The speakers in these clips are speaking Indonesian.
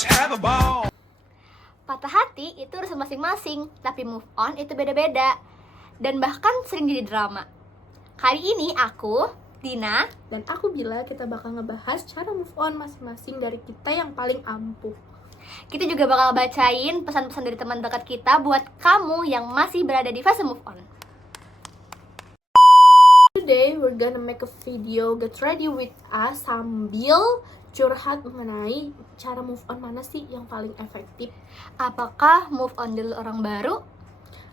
Let's have a ball. Patah hati itu urusan masing-masing, tapi move on itu beda-beda. Dan bahkan sering jadi drama. Kali ini aku, Dina, Dan aku Bila, kita bakal ngebahas cara move on masing-masing dari kita yang paling ampuh. kita juga bakal bacain pesan-pesan dari teman dekat kita buat kamu yang masih berada di fase move on. Today we're gonna make a video get ready with us sambil curhat mengenai cara move on mana sih yang paling efektif, Apakah move on dari orang baru?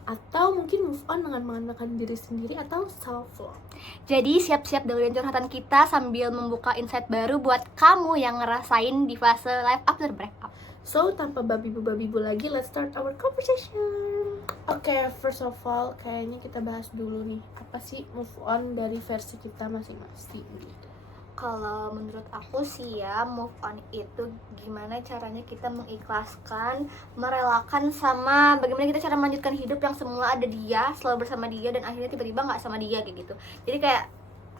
atau mungkin move on dengan mengenalkan diri sendiri atau self love. Jadi siap-siap dengerin curhatan kita sambil membuka insight baru buat kamu yang ngerasain di fase life after breakup. So tanpa babi-bu lagi, let's start our conversation. Oke, first of all, kayaknya kita bahas dulu nih, apa sih move on dari versi kita masing-masing gitu. Kalau menurut aku sih ya, move on itu gimana caranya kita mengikhlaskan, merelakan sama bagaimana kita cara melanjutkan hidup yang semula ada dia, selalu bersama dia, dan akhirnya tiba-tiba nggak sama dia kayak gitu. Jadi kayak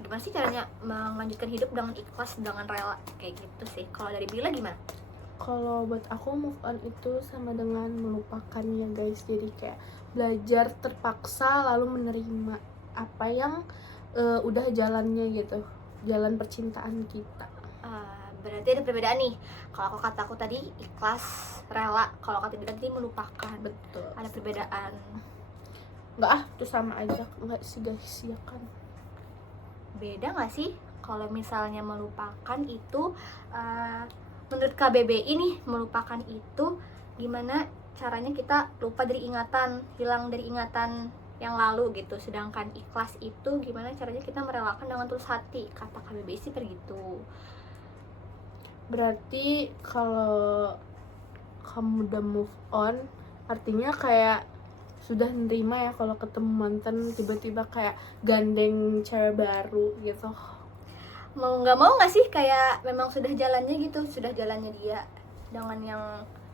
gimana sih caranya melanjutkan hidup dengan ikhlas, dengan rela kayak gitu sih. Kalau dari Bila gimana? Kalau buat aku move on itu sama dengan melupakan ya guys. Jadi kayak belajar terpaksa lalu menerima apa yang udah jalannya gitu, jalan percintaan kita. Berarti ada perbedaan nih. Kalau kataku tadi ikhlas, rela. Kalau kata Bila tadi melupakan. Betul. Ada perbedaan. Enggak itu sama aja, enggak sia-siakan. Beda nggak sih? Kalau misalnya melupakan itu menurut KBBI nih, melupakan itu gimana caranya kita lupa dari ingatan, hilang dari ingatan yang lalu gitu. Sedangkan ikhlas itu gimana caranya kita merelakan dengan tulus hati. Kata KBBI sih begitu. Berarti kalau kamu udah move on, artinya kayak sudah nerima ya kalau ketemu mantan tiba-tiba kayak gandeng cewek baru gitu. Mau nggak mau nggak sih, kayak memang sudah jalannya gitu, sudah jalannya dia dengan yang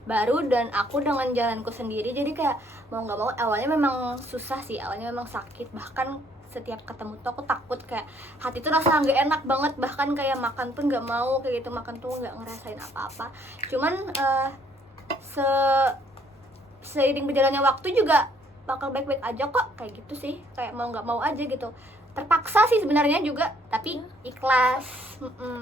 baru dan aku dengan jalanku sendiri. Jadi kayak mau nggak mau awalnya memang susah sih, awalnya memang sakit. Bahkan setiap ketemu tuh aku takut, kayak hati tuh rasa nggak enak banget. Bahkan kayak makan pun nggak mau kayak gitu, makan tuh nggak ngerasain apa-apa. Cuman seiring berjalannya waktu juga bakal baik-baik aja kok, kayak gitu sih. Kayak mau nggak mau aja gitu. Terpaksa sih sebenarnya juga, tapi ikhlas.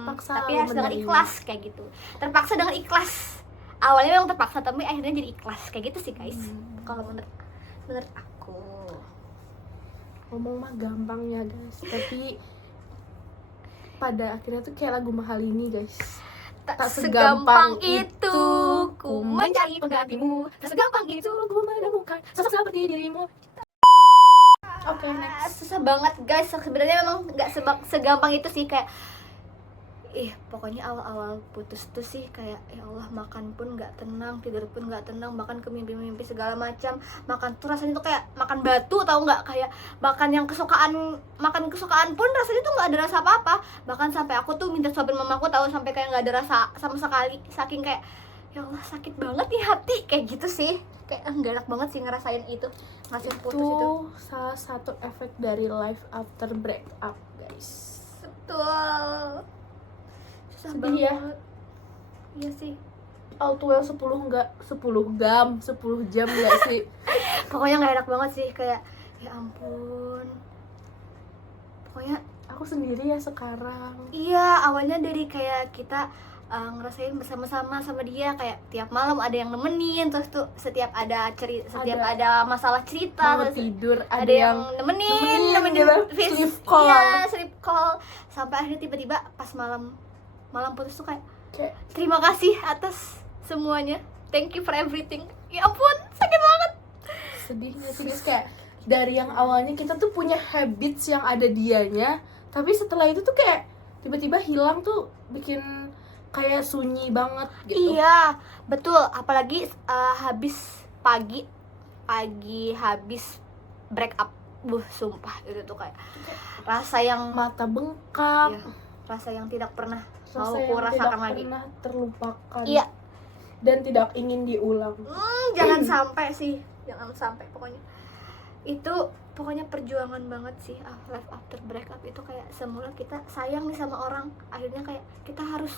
Paksa Tapi harus dengan menerima. ikhlas kayak gitu. Terpaksa dengan ikhlas. Awalnya memang terpaksa tapi akhirnya jadi ikhlas kayak gitu sih guys. Kalau menurut aku. Ngomong mah gampang ya guys, tapi pada akhirnya tuh kayak lagu mahal ini guys. Tak segampang itu ku mencari penggantimu. Tak segampang itu ku menemukan sosok seperti dirimu. Oke, next. Susah banget guys. Sebenarnya memang nggak segampang itu sih. Kayak pokoknya awal-awal putus tuh sih kayak ya Allah, makan pun nggak tenang, tidur pun nggak tenang, bahkan ke mimpi-mimpi segala macam. Makan tuh rasanya tuh kayak makan batu, tahu nggak? Kayak makan kesukaan pun rasanya tuh nggak ada rasa apa-apa. Bahkan sampai aku tuh minta suapin mamaku, tahu, sampai kayak nggak ada rasa sama sekali, saking kayak ya Allah sakit banget nih hati kayak gitu sih. Kayak nggak enak banget sih ngerasain itu, ngasih putus itu. Salah satu efek dari life after breakup guys. Betul. Susah Sedih ya. banget. Iya sih. All too well 10 jam gak sih? Pokoknya nggak enak banget sih, kayak ya ampun. Pokoknya Aku sendiri ya sekarang. iya, awalnya dari kayak kita ngerasain bersama-sama sama dia, kayak tiap malam ada yang nemenin, terus tuh setiap ada masalah cerita, Mau terus tidur ada yang nemenin gitu. face, Sleep call. iya, sleep call, sampai akhirnya tiba-tiba pas malam putus tuh kayak terima kasih atas semuanya, thank you for everything. Ya ampun, sakit banget. Sedihnya sih guys, kayak dari yang awalnya kita tuh punya habits yang ada dianya, tapi setelah itu tuh kayak tiba-tiba hilang tuh, bikin kayak sunyi banget gitu. Iya, betul. Apalagi habis pagi habis break up, sumpah itu tuh kayak rasa yang Mata bengkak, iya, rasa yang tidak pernah rasa mau yang aku tidak rasakan lagi. pernah terlupakan. Iya. Dan tidak ingin diulang. Jangan sampai sih, jangan sampai. Pokoknya itu perjuangan banget sih. Life after breakup itu kayak semula kita sayang nih sama orang, akhirnya kayak kita harus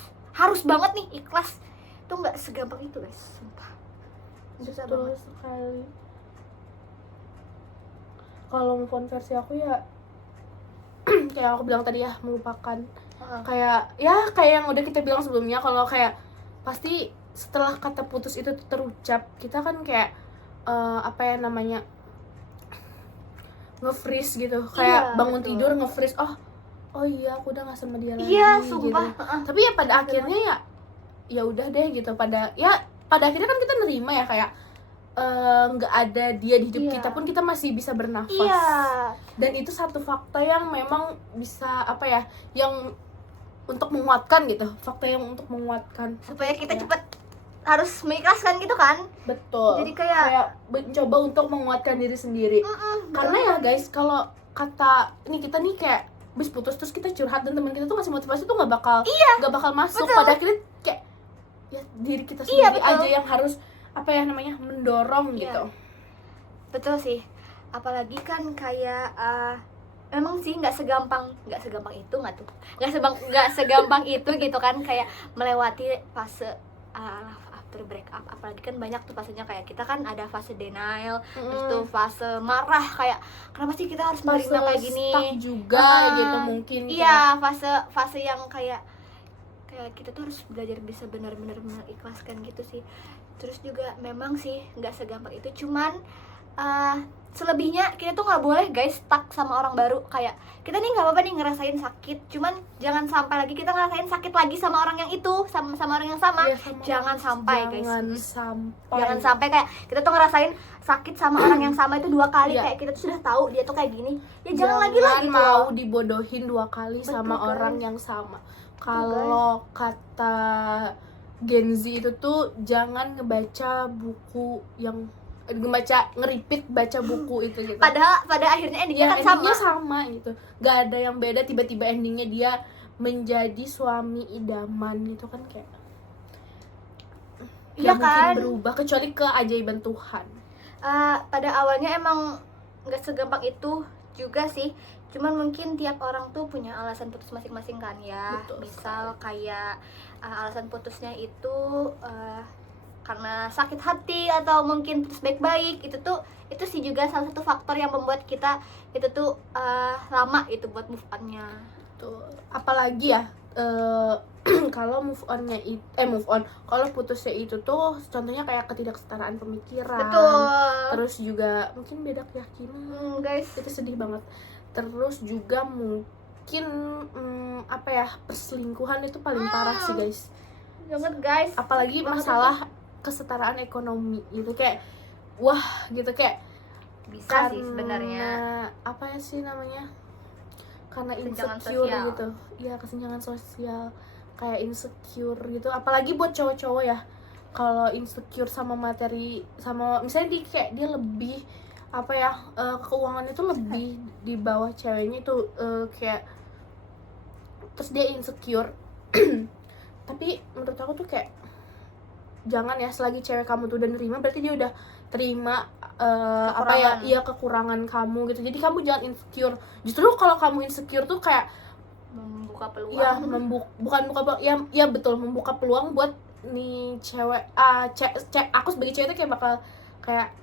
banget nih ikhlas Itu nggak segampang itu guys, sumpah. Susah Betul banget. sekali. Kalau move on versi aku ya kayak aku bilang tadi ya, melupakan. Kayak yang udah kita bilang sebelumnya, kalau kayak pasti setelah kata putus itu terucap, kita kan kayak apa ya namanya, nge-freeze gitu, kayak Iya, bangun betul. tidur nge-freeze, oh iya aku udah gak sama dia lagi Iya, gitu. sumpah. Tapi ya pada akhirnya ya udah deh gitu, pada akhirnya kan kita nerima ya, kayak nggak ada dia di hidup Iya. kita pun kita masih bisa bernafas. Iya. Dan itu satu fakta yang memang bisa apa ya, yang untuk menguatkan gitu, fakta yang untuk menguatkan Supaya kita Ya. cepet harus mengikhlaskan gitu kan. Betul. Jadi kayak mencoba untuk menguatkan diri sendiri. Karena ya guys, kalau kata ini kita nih kayak habis putus terus kita curhat dan teman kita tuh ngasih motivasi tuh nggak bakal masuk. Betul. Pada akhirnya kayak ya diri kita Iya, sendiri betul. aja yang harus apa ya namanya, mendorong Iya. gitu. Betul sih. Apalagi kan kayak emang sih nggak segampang itu nggak tuh, nggak segampang itu gitu kan, kayak melewati fase after break up. Apalagi kan banyak tuh fasenya, kayak kita kan ada fase denial, terus tuh fase marah, kayak kenapa sih kita harus menerima kayak gini, stuck juga gitu mungkin. iya, fase yang kayak kita tuh harus belajar bisa benar-benar mengikhlaskan gitu sih. Terus juga memang sih nggak segampang itu, cuman selebihnya kita tuh nggak boleh guys stuck sama orang baru. Kayak kita nih nggak apa-apa nih ngerasain sakit, cuman jangan sampai lagi kita ngerasain sakit lagi sama orang yang itu, sama orang yang sama. Iya, Jangan sampai guys, jangan sampai kayak kita tuh ngerasain sakit sama orang yang sama itu 2 kali. Iya. Kayak kita tuh sudah tahu dia tuh kayak gini, ya jangan lagi lah gitu mau loh. dibodohin 2 kali Betul, sama guys. orang yang sama. Kalau kata Gen Z itu tuh jangan ngebaca buku yang ngeripit baca buku itu gitu. Pada akhirnya endingnya kan sama. Endingnya sama gitu. Gak ada yang beda, tiba-tiba endingnya dia menjadi suami idaman gitu kan, kayak Iya gak kan? mungkin berubah kecuali keajaiban Tuhan. Pada awalnya emang nggak segampang itu juga sih, cuman mungkin tiap orang tuh punya alasan putus masing-masing kan ya. Betul Misal kayak alasan putusnya itu karena sakit hati, atau mungkin putus baik-baik. Itu sih juga salah satu faktor yang membuat kita itu tuh lama itu buat move on-nya. Tuh, apalagi ya kalau kalau putusnya itu tuh contohnya kayak ketidaksetaraan pemikiran. Betul. Terus juga mungkin beda keyakinan. Guys, Itu sedih banget. Terus juga mungkin apa ya, perselingkuhan itu paling parah sih guys. banget guys. Apalagi Banget masalah kesetaraan ekonomi gitu, kayak wah gitu, kayak bisa sih sebenarnya. apa ya sih namanya, karena Kesenjangan insecure sosial. gitu ya, kesenjangan sosial, kayak insecure gitu. Apalagi buat cowok-cowok ya, kalau insecure sama materi, sama misalnya kayak dia lebih apa ya, keuangan itu lebih di bawah ceweknya itu, kayak terus dia insecure. Tapi menurut aku tuh kayak jangan ya, selagi cewek kamu tuh udah nerima, berarti dia udah terima apa ya, Kekurangan. iya, kekurangan kamu gitu. Jadi kamu jangan insecure. Justru kalau kamu insecure tuh kayak Membuka peluang. ya bukan buka peluang, ya betul, membuka peluang buat nih cewek. Aku sebagai cewek tuh kayak bakal kayak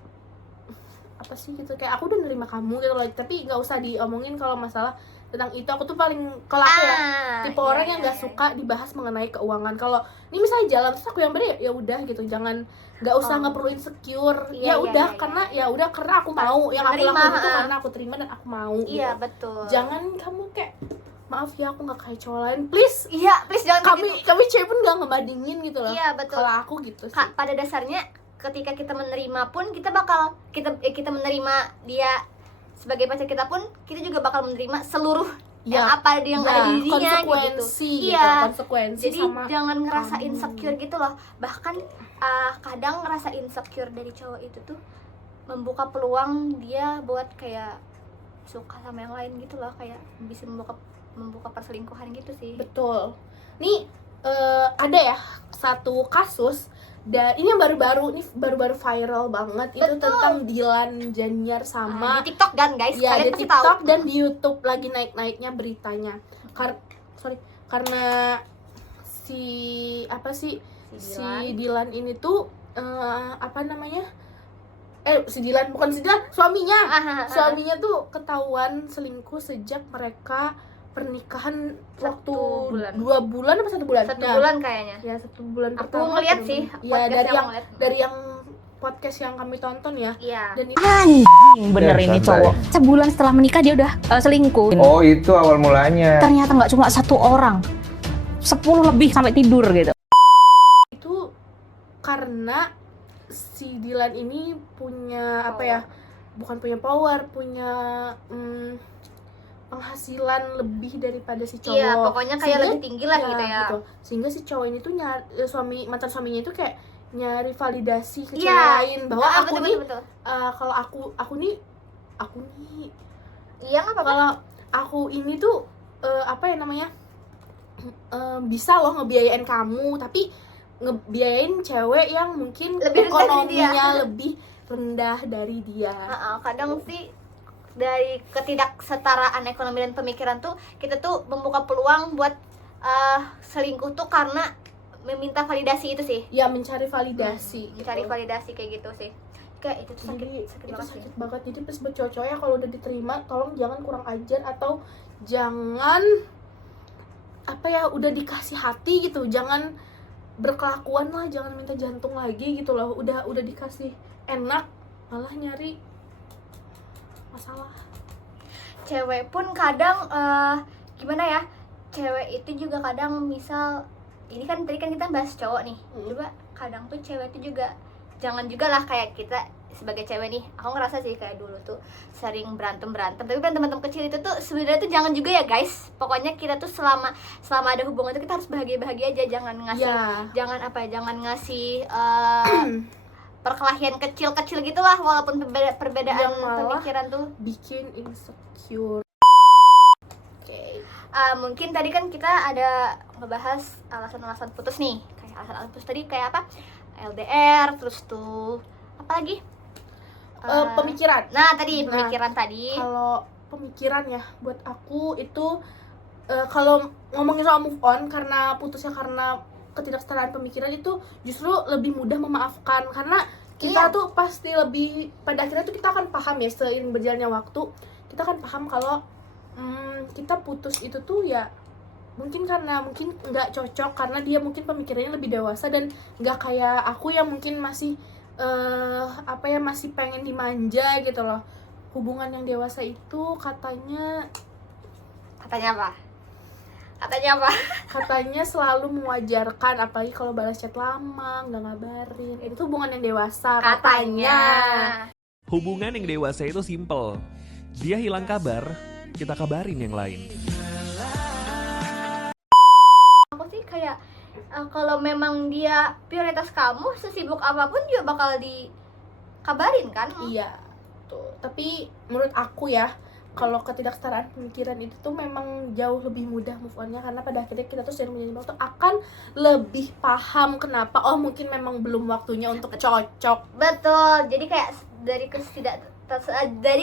apa sih gitu, kayak aku udah nerima kamu gitu loh, tapi nggak usah diomongin kalau masalah tentang itu. Aku tuh paling, kalau aku ya tipe orang yang nggak suka dibahas mengenai keuangan. Kalau ini misalnya jalan terus aku yang beri, ya udah gitu, jangan, nggak usah, nggak perlu insecure. Iya, Ya udah, iya. karena ya udah, karena aku mau yang aku Menerima, lakuin itu karena aku terima dan aku mau Iya, gitu. betul. Jangan kamu kayak, maaf ya aku nggak kayak cowok lain, please. Iya, please jangan Kami gitu. cewek pun nggak ngebandingin gitu loh. Iya, betul. Kalau aku gitu sih. Pada dasarnya ketika kita menerima pun kita bakal kita menerima dia sebagai pacar kita pun, kita juga bakal menerima seluruh yang apa yang ada di dirinya gitu. konsekuensi gitu. Iya. Konsekuensi Jadi sama jangan ngerasa kamu. insecure gitu loh. Bahkan kadang ngerasa insecure dari cowok itu tuh membuka peluang dia buat kayak suka sama yang lain gitu loh, kayak bisa membuka perselingkuhan gitu sih. Betul. Nih ada ya satu kasus, dan ini yang baru-baru viral banget. Itu Betul. tentang Dilan Janiar sama Di TikTok kan guys, ya, kalian di pasti TikTok tahu. dan di YouTube lagi naik-naiknya beritanya. Karena si si Dilan ini tuh apa namanya? Si Dilan, bukan si Dilan, suaminya tuh ketahuan selingkuh sejak mereka pernikahan waktu 2 bulan apa 1 bulan? 1 bulan kayaknya. Ya 1 bulan Aku pertama. ngeliat sih Ya dari yang ngeliat. podcast yang kami tonton ya. Iya. Dan Anjing bener Ya, ini santai. cowok. Sebulan setelah menikah dia udah selingkuh. Oh, itu awal mulanya. Ternyata nggak cuma 1 orang, 10 lebih sampai tidur gitu. itu karena si Dilan ini punya apa ya? Bukan punya power, punya penghasilan lebih daripada si cowok. Iya, pokoknya kayak Sehingga- lebih tinggi lah gitu ya. Gitu. Sehingga si cowok ini tuh mantan suaminya itu kayak nyari validasi ke Iya. cewek lain bahwa aku betul, nih betul. kalau aku nih Iya nggak apa-apa. kalau aku ini tuh apa ya namanya bisa loh ngebiayain kamu, tapi ngebiayain cewek yang mungkin Lebih rendah dari ekonominya dia. lebih rendah dari dia. Kadang sih dari ketidaksetaraan ekonomi dan pemikiran tuh kita tuh membuka peluang buat selingkuh tuh karena meminta validasi itu sih. Ya mencari validasi. Mencari gitu. validasi kayak gitu sih. Kayak itu tuh sakit, Jadi sakit itu banget sih. sakit banget. Jadi pas buat cowok-cowok ya kalau udah diterima, tolong jangan kurang ajar atau jangan apa ya udah dikasih hati gitu, jangan berkelakuan lah, jangan minta jantung lagi gitu loh. Udah dikasih enak malah nyari masalah. Cewek pun kadang gimana ya? Cewek itu juga kadang misal ini kan tadi kan kita bahas cowok nih. Coba kadang tuh cewek itu juga jangan juga lah kayak kita sebagai cewek nih, aku ngerasa sih kayak dulu tuh sering berantem tapi berantem kecil itu tuh sebenarnya tuh jangan juga ya guys. Pokoknya kita tuh selama ada hubungan itu kita harus bahagia aja, jangan ngasih jangan ngasih perkelahian kecil gitulah walaupun perbedaan Yang malah pemikiran tuh bikin insecure. mungkin tadi kan kita ada ngebahas alasan-alasan putus nih, kayak alasan putus tadi kayak apa, LDR, terus tuh apa lagi, Pemikiran. nah tadi pemikiran tadi. Kalau pemikiran ya buat aku itu kalau ngomongin soal move on karena putusnya karena ketidaksetaraan pemikiran itu justru lebih mudah memaafkan, karena kita tuh pasti lebih pada akhirnya tuh kita akan paham ya seiring berjalannya waktu, kita akan paham kalau kita putus itu tuh ya mungkin karena mungkin nggak cocok, karena dia mungkin pemikirannya lebih dewasa dan nggak kayak aku yang mungkin masih masih pengen dimanja gitu loh. Hubungan yang dewasa itu katanya apa katanya selalu mewajarkan, apalagi kalau balas chat lama nggak ngabarin, itu hubungan yang dewasa katanya. Hubungan yang dewasa itu simple. Dia hilang kabar, kita kabarin yang lain. Aku sih kayak kalau memang dia prioritas kamu, sesibuk apapun juga bakal dikabarin kan. Iya tuh, tapi menurut aku ya kalau ketidaksetaraan pemikiran itu tuh memang jauh lebih mudah move on-nya, karena pada akhirnya kita tuh sering menjadi waktu akan lebih paham kenapa mungkin memang belum waktunya untuk cocok. Betul, jadi kayak dari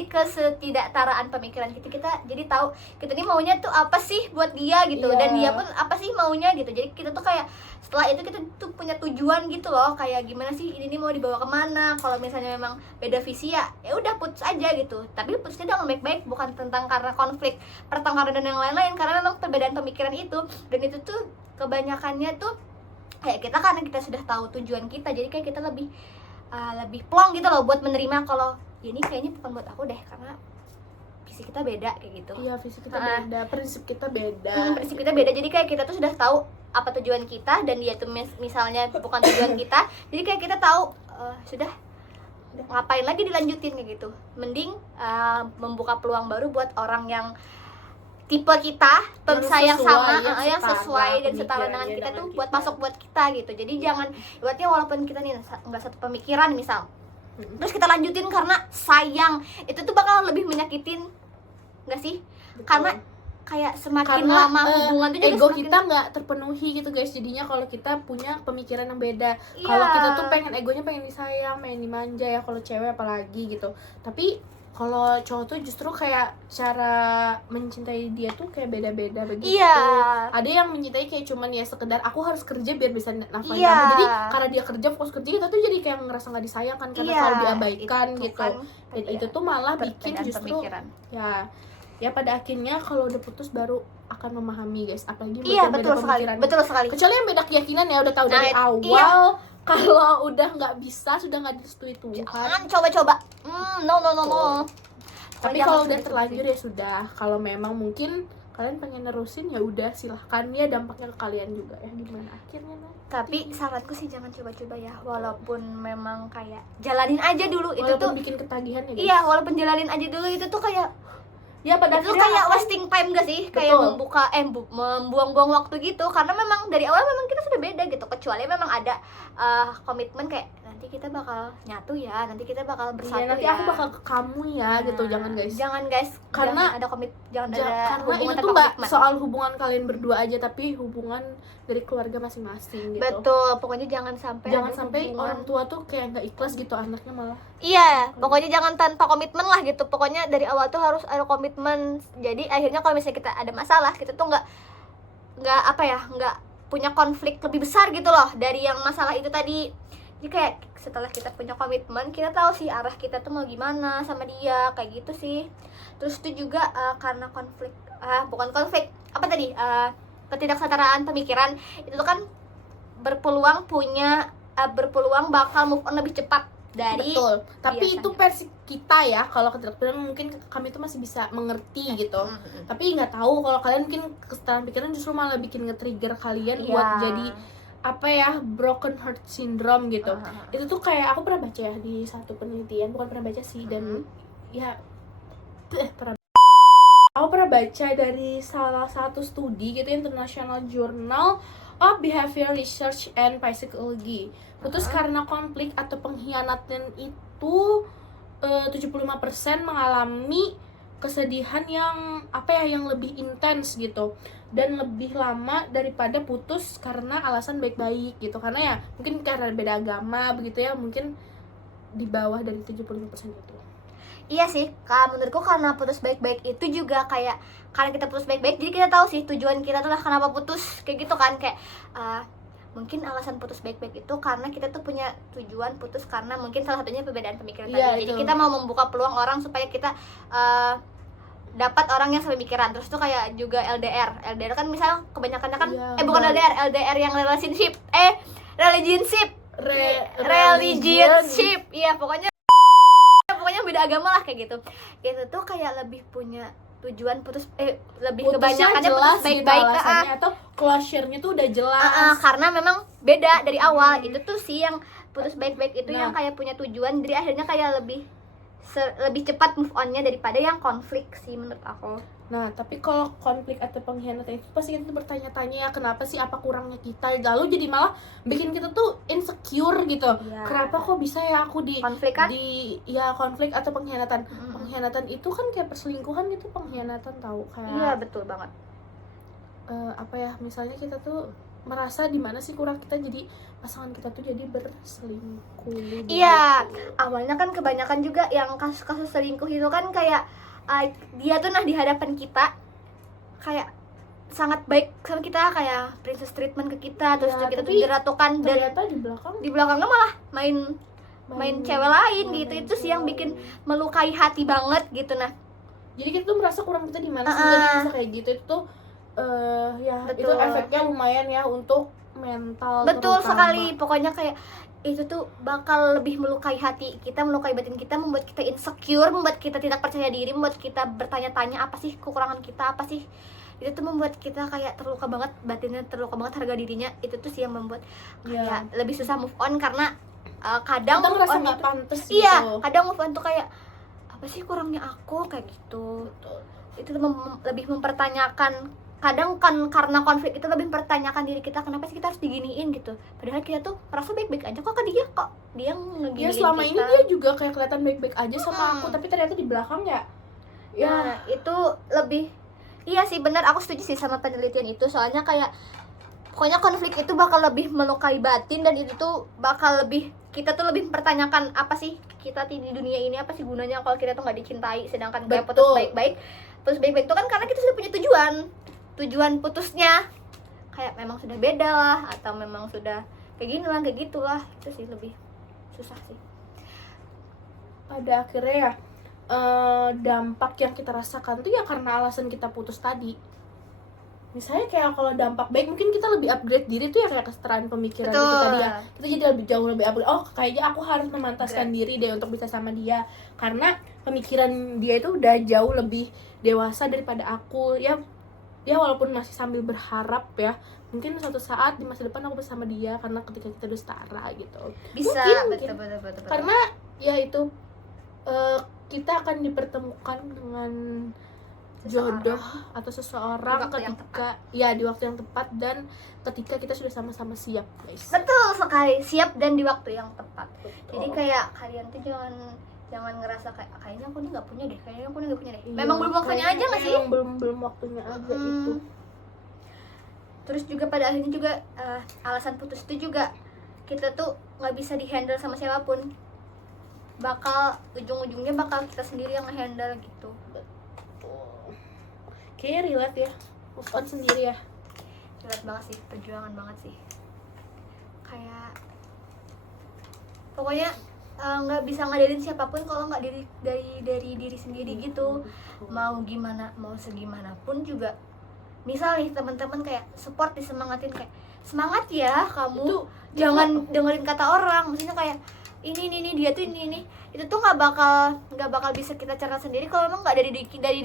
kesetidakstaraan pemikiran kita jadi tahu kita nih maunya tuh apa sih buat dia gitu. Iya. Dan dia pun apa sih maunya gitu. Jadi kita tuh kayak setelah itu kita tuh punya tujuan gitu loh, kayak gimana sih ini nih mau dibawa kemana. Kalau misalnya memang beda visi ya udah putus aja gitu, tapi putusnya dengan baik-baik, bukan tentang karena konflik pertengkaran dan yang lain-lain, karena memang perbedaan pemikiran itu. Dan itu tuh kebanyakannya tuh kayak kita karena kita sudah tahu tujuan kita, jadi kayak kita lebih plong gitu loh buat menerima kalau ya ini kayaknya bukan buat aku deh, karena visi kita beda kayak gitu. Iya, visi kita beda, prinsip kita beda. Prinsip kita beda, jadi kayak kita tuh sudah tahu apa tujuan kita dan dia tuh misalnya bukan tujuan kita, jadi kayak kita tahu sudah ngapain lagi dilanjutin kayak gitu. Mending membuka peluang baru buat orang yang tipe kita, sayang sama yang sesuai dan setara dengan kita tuh buat masuk buat kita gitu. Jadi jangan buatnya walaupun kita nih nggak satu pemikiran misal, terus kita lanjutin karena sayang, itu tuh bakal lebih menyakitin nggak sih? Betul. Karena kayak semakin lama hubungan tuh juga ego semakin kita nggak terpenuhi gitu guys, jadinya kalau kita punya pemikiran yang beda. Iya. Kalau kita tuh pengen egonya pengen disayang, pengen dimanja ya, kalau cewek apalagi gitu. Tapi Kalau cowok tuh justru kayak cara mencintai dia tuh kayak beda-beda begitu. Iya. Ada yang mencintai kayak cuman ya sekedar aku harus kerja biar bisa nafkahin Iya. kamu. Jadi karena dia kerja fokus kerja, kita tuh jadi kayak ngerasa nggak disayangkan karena Iya, selalu diabaikan itu gitu. kan Dan itu tuh malah bikin perbedaan justru pemikiran. ya pada akhirnya kalau udah putus baru akan memahami guys, apalagi buat Iya, yang beda betul sekali. pemikiran. Betul sekali. Kecuali yang beda keyakinan ya udah tahu dari Nah, awal. iya. Kalau udah nggak bisa, sudah nggak direstui Tuhan. Jangan coba-coba. No. Tapi Jangan kalau udah seperti terlanjur itu. ya sudah. Kalau memang mungkin kalian pengen nerusin ya udah silahkan, ya dampaknya ke kalian juga ya gimana akhirnya nanti. Tapi saranku sih jangan coba-coba ya, walaupun memang kayak jalanin aja dulu itu Walaupun tuh. bikin ketagihan ya guys. Iya, walaupun jalanin aja dulu itu tuh kayak Ya pada itu akhirnya kayak akan- wasting time gak sih? Kayak Betul. membuang-buang waktu gitu. Karena memang dari awal memang kita sudah beda gitu. Kecuali memang ada komitmen kayak nanti kita bakal nyatu ya, nanti kita bakal bersatu Iya, nanti ya. aku bakal ke kamu ya gitu, jangan guys. Jangan guys, Karena- jangan ada jangan ada Karena hubungan itu tanpa tuh nggak komitmen. soal hubungan kalian berdua aja, tapi hubungan dari keluarga masing-masing gitu. Betul, pokoknya jangan sampai Jangan ada sampai hubungan. orang tua tuh kayak nggak ikhlas gitu anaknya malah. Iya, pokoknya jangan tanpa komitmen lah gitu. Pokoknya dari awal tuh harus ada komitmen. Jadi akhirnya kalau misalnya kita ada masalah, kita tuh nggak apa ya, nggak punya konflik lebih besar gitu loh dari yang masalah itu tadi. Jadi kayak setelah kita punya komitmen, kita tahu sih arah kita tuh mau gimana sama dia, kayak gitu sih. Terus itu juga karena konflik, bukan konflik, apa tadi? Ketidaksetaraan pemikiran itu tuh kan berpeluang bakal move on lebih cepat dari Betul. Tapi biasanya. itu versi kita ya. Kalau ketidaksetaraan mungkin kami tuh masih bisa mengerti gitu. Tapi nggak tahu kalau kalian mungkin kesetaraan pikiran justru malah bikin nge-trigger kalian Iya. buat jadi apa ya, broken heart syndrome gitu. Itu tuh kayak aku pernah baca ya di satu penelitian, bukan pernah baca sih, dan ya aku pernah baca dari salah satu studi gitu, International Journal of Behavior Research and Psychology. Putus karena konflik atau pengkhianatan itu 75% mengalami kesedihan yang apa ya, yang lebih intens gitu, dan lebih lama daripada putus karena alasan baik-baik gitu. Karena ya mungkin karena beda agama begitu ya, mungkin di bawah dari 75% itu. Iya sih, menurutku karena putus baik-baik itu juga kayak karena kita putus baik-baik, jadi kita tahu sih tujuan kita tuh lah kenapa putus, kayak gitu kan. Kayak mungkin alasan putus baik-baik itu karena kita tuh punya tujuan putus karena mungkin salah satunya perbedaan pemikiran Iya, tadi. Jadi itu. kita mau membuka peluang orang supaya kita dapat orang yang sepemikiran. Terus tuh kayak juga LDR kan misalnya kebanyakannya kan Iya, bukan benar. LDR yang relationship iya pokoknya beda agama lah kayak gitu. Itu tuh kayak lebih punya tujuan lebih Putusnya kebanyakannya jelas putus baik-baik gitu alasannya, atau closure-nya tuh udah jelas. karena memang beda dari awal. Itu tuh sih yang putus baik-baik itu Nah. yang kayak punya tujuan, jadi akhirnya kayak lebih cepat move on-nya daripada yang konflik sih menurut aku. Nah, tapi kalau konflik atau pengkhianatan itu pasti kita tuh bertanya-tanya ya, kenapa sih, apa kurangnya kita, lalu jadi malah bikin kita tuh insecure gitu. Iya. Kenapa kok bisa ya aku Konflik kan? konflik atau pengkhianatan. Mm-mm. Pengkhianatan itu kan kayak perselingkuhan gitu, pengkhianatan tahu kayak Iya betul banget. apa ya, misalnya kita tuh merasa di mana sih kurang kita, jadi pasangan kita tuh jadi berselingkuh. Iya, gitu. awalnya kan kebanyakan juga yang kasus-kasus selingkuh itu kan kayak dia tuh di hadapan kita kayak sangat baik sama kita, kayak princess treatment ke kita, terus Iya, tuh kita tuh tapi diratukan, dan Ternyata di belakang malah main cewek lain gitu. main Itu sih yang cewek. bikin melukai hati banget gitu. Nah, Jadi kita tuh merasa kurang kita di mana sih, Uh-uh. jadi bisa kayak gitu. Itu tuh ya itu Betul. efeknya lumayan ya untuk mental. betul terutama. sekali. Pokoknya kayak itu tuh bakal lebih melukai hati kita, melukai batin kita, membuat kita insecure, membuat kita tidak percaya diri, membuat kita bertanya-tanya apa sih kekurangan kita, apa sih. Itu tuh membuat kita kayak terluka banget, batinnya terluka banget, harga dirinya. Itu tuh sih yang membuat kayak lebih susah move on, karena kadang kita move ngerasa on nggak itu pantas gitu. iya, kadang move on tuh kayak apa sih kurangnya aku, kayak gitu. Betul. Itu lebih mempertanyakan, kadang kan karena konflik itu lebih mempertanyakan diri kita, kenapa sih kita harus diginiin gitu, padahal kita tuh merasa baik-baik aja kok dia ngeginiin Ya selama kita. ini dia juga kayak kelihatan baik-baik aja sama Mm-mm. aku, tapi ternyata di belakang ya Nah, itu lebih iya sih, benar, aku setuju sih sama penelitian itu. Soalnya kayak Pokoknya konflik itu bakal lebih melukai batin, dan itu tuh bakal lebih, kita tuh lebih mempertanyakan apa sih kita di dunia ini, apa sih gunanya kalau kita tuh nggak dicintai. Sedangkan kayak putus baik-baik itu kan karena kita sudah punya tujuan putusnya kayak memang sudah beda lah, atau memang sudah kayak gini lah, kayak gitulah. Itu sih lebih susah sih Pada akhirnya ya dampak yang kita rasakan tuh ya karena alasan kita putus tadi. Misalnya kayak kalau dampak baik, mungkin kita lebih upgrade diri tuh ya, kayak kesetaraan pemikiran itu tadi ya. Kita jadi lebih jauh lebih upgrade. Oh, kayaknya aku harus memantaskan diri deh untuk bisa sama dia, karena pemikiran dia itu udah jauh lebih dewasa daripada aku. Ya walaupun masih sambil berharap ya, mungkin suatu saat di masa depan aku bersama dia, karena ketika kita udah setara gitu. bisa. Mungkin. Betul. Karena ya itu kita akan dipertemukan dengan jodoh atau seseorang di waktu yang tepat, dan ketika kita sudah sama-sama siap, guys. Betul sekali, siap dan di waktu yang tepat. Betul. Jadi kayak kalian tuh jangan ngerasa kayaknya aku nih nggak punya deh, Iya, memang belum waktunya aja nggak sih? Belum waktunya aja itu. Terus juga pada akhirnya juga alasan putus itu juga kita tuh nggak bisa dihandle sama siapapun, bakal ujung-ujungnya bakal kita sendiri yang ngehandle gitu. Kayaknya relate ya, move on sendiri ya. Relate banget sih, perjuangan banget sih. Kayak pokoknya nggak bisa ngadelin siapapun kalau nggak dari diri sendiri gitu. Mau gimana, mau segimanapun juga. Misal nih teman-teman kayak support, disemangatin kayak semangat ya kamu, jangan dengerin kata orang. Maksudnya kayak ini dia tuh ini itu tuh nggak bakal bisa kita cerna sendiri kalau emang nggak dari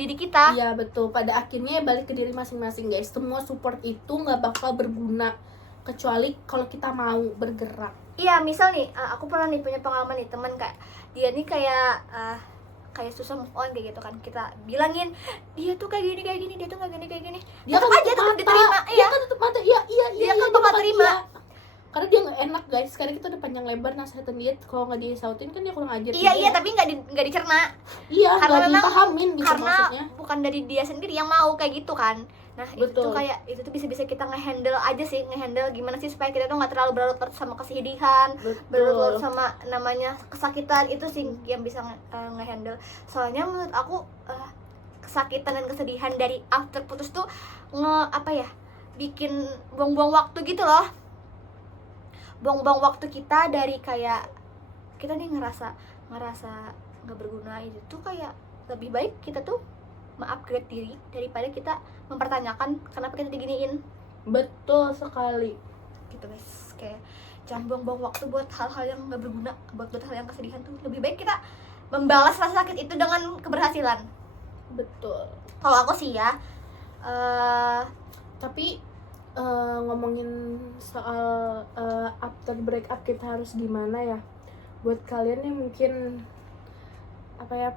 diri kita. Iya betul, pada akhirnya balik ke diri masing-masing, guys. Semua support itu nggak bakal berguna kecuali kalau kita mau bergerak. Iya, misal nih aku pernah nih punya pengalaman nih, teman kayak dia nih kayak susah move on kayak gitu kan. Kita bilangin dia tuh kayak gini, dia tuh kayak gini. Dia tetap kan aja tetap diterima. Dia kan tetap mata. Iya dia kan bakal terima. Iya. Karena dia nggak enak, guys. Sekarang kita udah panjang lebar nasihatin dia, kalau nggak disautin kan dia kurang ajar. Iya tapi nggak dicerna. Iya, karena nggak memang dipahamin gitu karena maksudnya. bukan dari dia sendiri yang mau kayak gitu kan. Nah Betul. itu tuh bisa kita ngehandle aja sih, ngehandle gimana sih supaya kita tuh nggak terlalu berlarut-larut sama kesedihan, berlarut-larut sama namanya kesakitan. Itu sih yang bisa ngehandle. Soalnya menurut aku kesakitan dan kesedihan dari after putus tuh bikin buang-buang waktu gitu loh. Buang-buang waktu kita dari kayak kita nih ngerasa nggak berguna. Itu tuh kayak lebih baik kita tuh upgrade diri daripada kita mempertanyakan kenapa kita diginiin. Betul sekali. Gitu guys, kayak jangan buang-buang waktu buat hal-hal yang nggak berguna, buat hal yang kesedihan tuh. Lebih baik kita membalas rasa sakit itu dengan keberhasilan. Betul. Kalau aku sih ya Tapi ngomongin soal after break up kita harus gimana ya, buat kalian yang mungkin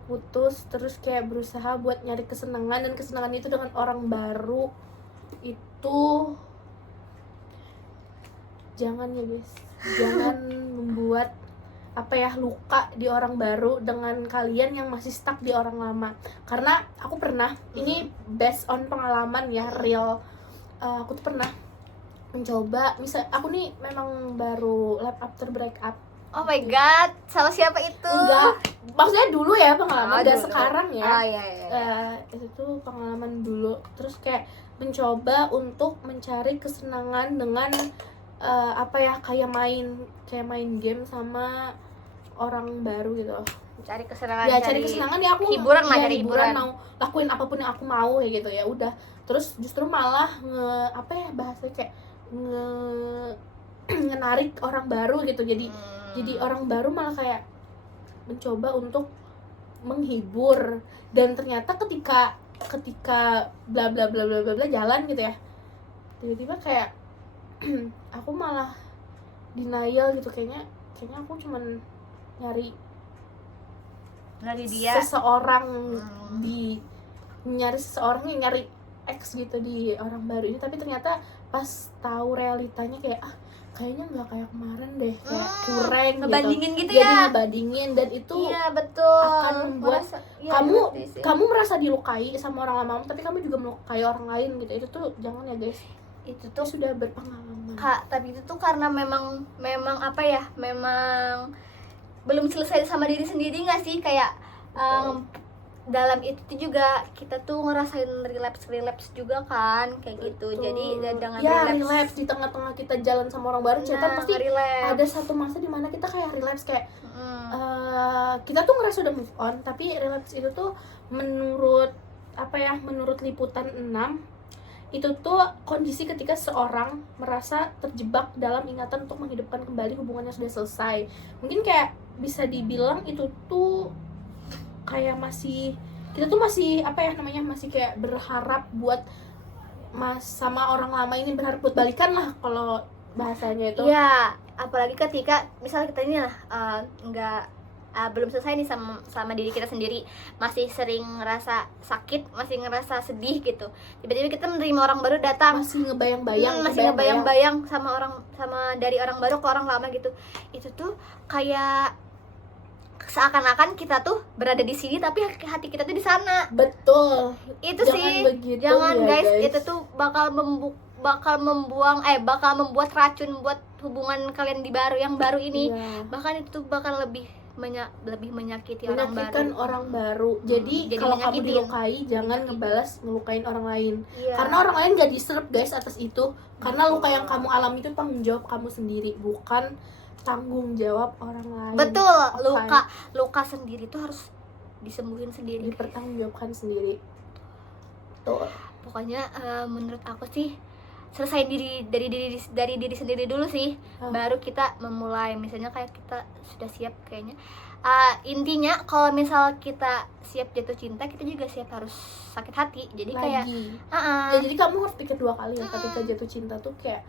putus terus kayak berusaha buat nyari kesenangan, dan kesenangan itu dengan orang baru, itu jangan ya guys, jangan membuat luka di orang baru dengan kalian yang masih stuck di orang lama. Karena aku pernah, ini based on pengalaman ya, real. Aku tuh pernah mencoba, misal aku nih memang baru after break up. oh my god, sama siapa itu? Enggak, maksudnya dulu ya pengalaman, dan dulu. sekarang ya. Iya. Itu tuh pengalaman dulu. Terus kayak mencoba untuk mencari kesenangan dengan kayak main game sama orang baru gitu. Cari kesenangan. Ya cari kesenangan ya, aku hiburan lah, ya, cari hiburan. mau lakuin apapun yang aku mau kayak gitu ya udah. Terus justru malah bahasanya kayak ngenarik orang baru gitu. Jadi orang baru malah kayak mencoba untuk menghibur, dan ternyata ketika bla bla bla bla bla jalan gitu ya, tiba-tiba kayak aku malah denial gitu, kayaknya aku cuman nyari dia seseorang nyari X gitu di orang baru ini. Tapi ternyata pas tahu realitanya kayak kayaknya nggak kayak kemarin deh, kayak kurang ngebandingin gitu Jadi ya. ngebandingin, dan itu Iya betul. akan membuat kamu merasa dilukai sama orang lama, tapi kamu juga melukai orang lain gitu. Itu tuh jangan ya guys. itu Dia tuh sudah berpengalaman. Kak, tapi itu tuh karena memang apa ya, memang belum selesai sama diri sendiri nggak sih, kayak dalam itu tuh juga kita tuh ngerasain relapse juga kan, kayak gitu. Jadi dengan ya relapse di tengah-tengah kita jalan sama orang baru, cerita pasti relapse. ada satu masa dimana kita kayak relapse, kayak kita tuh ngerasa udah move on, tapi relapse itu tuh menurut liputan 6 itu tuh kondisi ketika seorang merasa terjebak dalam ingatan untuk menghidupkan kembali hubungan yang sudah selesai. Mungkin kayak bisa dibilang itu tuh kayak kita tuh masih masih kayak berharap buat sama orang lama ini, berharap buat balikan lah kalau bahasanya itu. Iya, apalagi ketika misalnya kita ini belum selesai nih sama diri kita sendiri, masih sering ngerasa sakit, masih ngerasa sedih gitu. Tiba-tiba kita menerima orang baru datang, masih ngebayang-bayang sama dari orang baru ke orang lama gitu. Itu tuh kayak seakan-akan kita tuh berada di sini tapi hati kita tuh di sana. Betul. Itu Jangan sih. begitu, Jangan ya, guys, guys. itu tuh bakal membuat racun buat hubungan kalian yang baru ini. Iya. Bahkan itu tuh bakal lebih menyakiti orang Menyakitkan baru. orang baru. Jadi kalau kamu menyakitin. dilukai, jangan ngelukain orang lain. Iya. Karena orang lain gak deserve guys atas itu. Karena luka yang kamu alami itu tanggung jawab kamu sendiri, bukan tanggung jawab orang lain. Betul, Okay. luka sendiri tuh harus disembuhin sendiri. Dipertanggungjawabkan sendiri. Tuh. Pokoknya menurut aku sih selesai dari diri sendiri dulu sih, baru kita memulai. Misalnya kayak kita sudah siap kayaknya. Intinya kalau misal kita siap jatuh cinta, kita juga siap harus sakit hati. Jadi kayak Ya, jadi kamu harus pikir 2 kali ya ketika jatuh cinta tuh, kayak